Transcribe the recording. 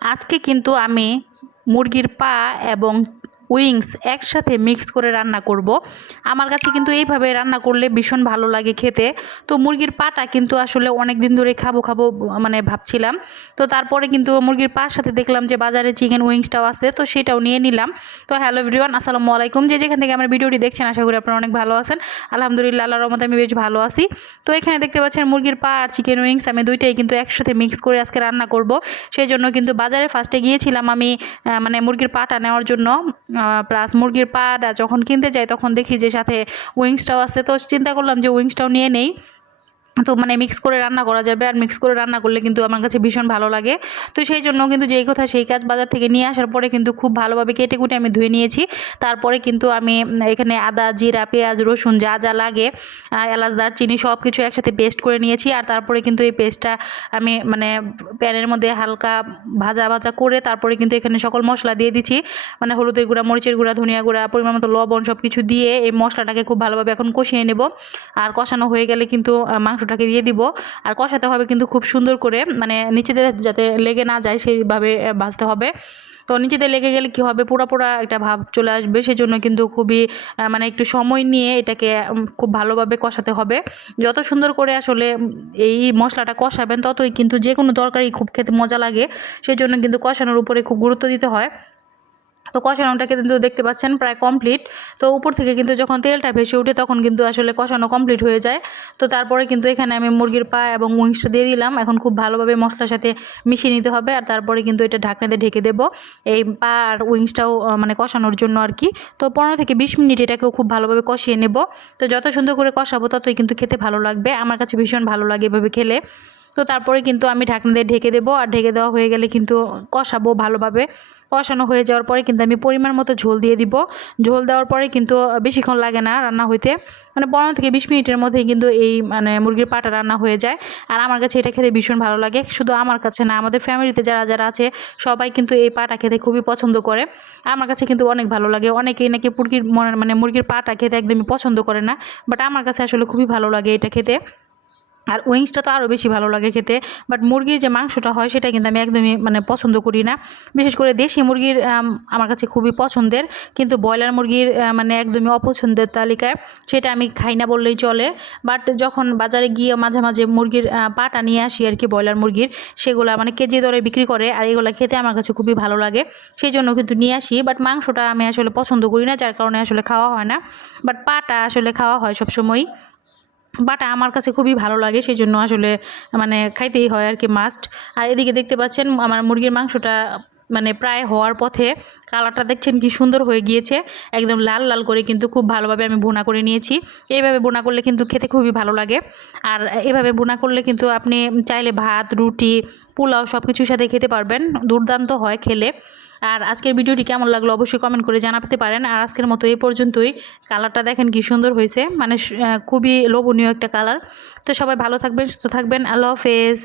আজকে কিন্তু আমি মুরগির পা এবং উইংস একসাথে মিক্স করে রান্না করব। আমার কাছে কিন্তু এইভাবে রান্না করলে ভীষণ ভালো লাগে খেতে। তো মুরগির পাটা কিন্তু আসলে অনেক দিন ধরে খাবো খাবো মানে ভাবছিলাম। তো তারপরে কিন্তু মুরগির পার সাথে দেখলাম যে বাজারে চিকেন উইংসটাও আছে, তো সেটাও নিয়ে নিলাম। তো হ্যালো এভরিওয়ান, আসসালামু আলাইকুম। যে যেখান থেকে আমার ভিডিওটি দেখছেন আশা করি আপনারা অনেক ভালো আছেন। আলহামদুলিল্লাহ, আল্লাহর রহমতে আমি বেশ ভালো আছি। তো এখানে দেখতে পাচ্ছেন মুরগির পা আর চিকেন উইংস আমি দুইটাই কিন্তু একসাথে মিক্স করে আজকে রান্না করব। সেই জন্য কিন্তু বাজারে ফার্স্টে গিয়েছিলাম আমি মানে মুরগির পাটা নেওয়ার জন্য। প্লাস মুরগির পাটা যখন কিনতে যাই তখন দেখি যে সাথে উইংসটাও আছে, তো চিন্তা করলাম যে উইংসটাও নিয়ে নেই। তো মানে মিক্স করে রান্না করা যাবে, আর মিক্স করে রান্না করলে কিন্তু আমার কাছে ভীষণ ভালো লাগে। তো সেই জন্য কিন্তু যেই কথা সেই কাজ, বাজার থেকে নিয়ে আসার পরে কিন্তু খুব ভালোভাবে কেটে কুটে আমি ধুয়ে নিয়েছি। তারপরে কিন্তু আমি এখানে আদা, জিরা, পেঁয়াজ, রসুন যা যা লাগে, এলাচ, দারচিনি সব কিছু একসাথে পেস্ট করে নিয়েছি। আর তারপরে কিন্তু এই পেস্টটা আমি মানে প্যানের মধ্যে হালকা ভাজা ভাজা করে তারপরে কিন্তু এখানে সকল মশলা দিয়ে দিচ্ছি। মানে হলুদের গুঁড়া, মরিচের গুঁড়া, ধনিয়া গুঁড়া, পরিমাণ মতো লবণ সব কিছু দিয়ে এই মশলাটাকে খুব ভালোভাবে এখন কষিয়ে নেব। আর কষানো হয়ে গেলে কিন্তু মাংসটাকে দিয়ে দিব। আর কষাতে হবে কিন্তু খুব সুন্দর করে, মানে নিচেতে যাতে লেগে না যায় সেইভাবে ভাজতে হবে। তো নিচেতে লেগে গেলে কি হবে, পোড়া পোড়া একটা ভাব চলে আসবে। সেজন্য কিন্তু খুবই মানে একটু সময় নিয়ে এটাকে খুব ভালোভাবে কষাতে হবে। যত সুন্দর করে আসলে এই মশলাটা কষাবেন ততই কিন্তু যে কোনো তরকারি খুব খেতে মজা লাগে। সেজন্য কিন্তু কষানোর উপরে খুব গুরুত্ব দিতে হয়। তো কষানোটাকে কিন্তু দেখতে পাচ্ছেন প্রায় কমপ্লিট। তো উপর থেকে কিন্তু যখন তেলটা ভেসে ওঠে তখন কিন্তু আসলে কষানো কমপ্লিট হয়ে যায়। তো তারপরে কিন্তু এখানে আমি মুরগির পা এবং উইংসটা দিয়ে দিলাম। এখন খুব ভালোভাবে মশলার সাথে মিশিয়ে নিতে হবে। আর তারপরে কিন্তু এটা ঢাকনা দিয়ে ঢেকে দেবো এই পা আর উইংসটাও মানে কষানোর জন্য আর কি। তো 15 থেকে 20 মিনিট এটাকেও খুব ভালোভাবে কষিয়ে নেব। তো যত সুন্দর করে কষাবো ততই কিন্তু খেতে ভালো লাগবে, আমার কাছে ভীষণ ভালো লাগে এভাবে খেলে। তো তারপরে কিন্তু আমি ঢাকনা দিয়ে ঢেকে দেবো। আর ঢেকে দেওয়া হয়ে গেলে কিন্তু কষাবো ভালোভাবে। কষানো হয়ে যাওয়ার পরে কিন্তু আমি পরিমাণ মতো ঝোল দিয়ে দিব। ঝোল দেওয়ার পরে কিন্তু বেশিক্ষণ লাগে না রান্না হইতে, মানে 15 থেকে 20 মিনিটের মধ্যেই কিন্তু এই মানে মুরগির পাটা রান্না হয়ে যায়। আর আমার কাছে এটা খেতে ভীষণ ভালো লাগে। শুধু আমার কাছে না, আমাদের ফ্যামিলিতে যারা যারা আছে সবাই কিন্তু এই পাটা খেতে খুবই পছন্দ করে। আমার কাছে কিন্তু অনেক ভালো লাগে। অনেকেই নাকি মানে মুরগির পাটা খেতে একদমই পছন্দ করে না, বাট আমার কাছে আসলে খুবই ভালো লাগে এটা খেতে। আর উইংসটা তো আরও বেশি ভালো লাগে খেতে। বাট মুরগির যে মাংসটা হয় সেটা কিন্তু আমি একদমই মানে পছন্দ করি না। বিশেষ করে দেশি মুরগির আমার কাছে খুবই পছন্দের, কিন্তু ব্রয়লার মুরগির মানে একদমই অপছন্দের তালিকায়। সেটা আমি খাই না বললেই চলে। বাট যখন বাজারে গিয়ে মাঝে মাঝে মুরগির পাটা নিয়ে আসি আর কি, ব্রয়লার মুরগির, সেগুলো মানে কেজি দরে বিক্রি করে, আর এগুলো খেতে আমার কাছে খুবই ভালো লাগে। সেই জন্য কিন্তু নিয়ে আসি। বাট মাংসটা আমি আসলে পছন্দ করি না, যার কারণে আসলে খাওয়া হয় না। বাট পাটা আসলে খাওয়া হয় সবসময়ই। বাট আমার কাছে খুবই ভালো লাগে, সেই জন্য আসলে মানে খাইতেই হয় আর কি, মাস্ট। আর এদিকে দেখতে পাচ্ছেন আমার মুরগির মাংসটা মানে প্রায় হওয়ার পথে। কালারটা দেখছেন কি সুন্দর হয়ে গিয়েছে, একদম লাল লাল করে কিন্তু খুব ভালোভাবে আমি ভুনা করে নিয়েছি। এইভাবে ভুনা করলে কিন্তু খেতে খুবই ভালো লাগে। আর এভাবে ভুনা করলে কিন্তু আপনি চাইলে ভাত, রুটি, পোলাও সব কিছুর সাথে খেতে পারবেন, দুর্দান্ত হয় খেলে। আর আজকের ভিডিওটি কেমন লাগলো অবশ্যই কমেন্ট করে জানাতে পারেন। আর আজকের মতো এই পর্যন্তই। কালারটা দেখেন কি সুন্দর হয়েছে, মানে খুবই লোভনীয় একটা কালার। তো সবাই ভালো থাকবেন, সুস্থ থাকবেন। আল্লাহ হাফেজ।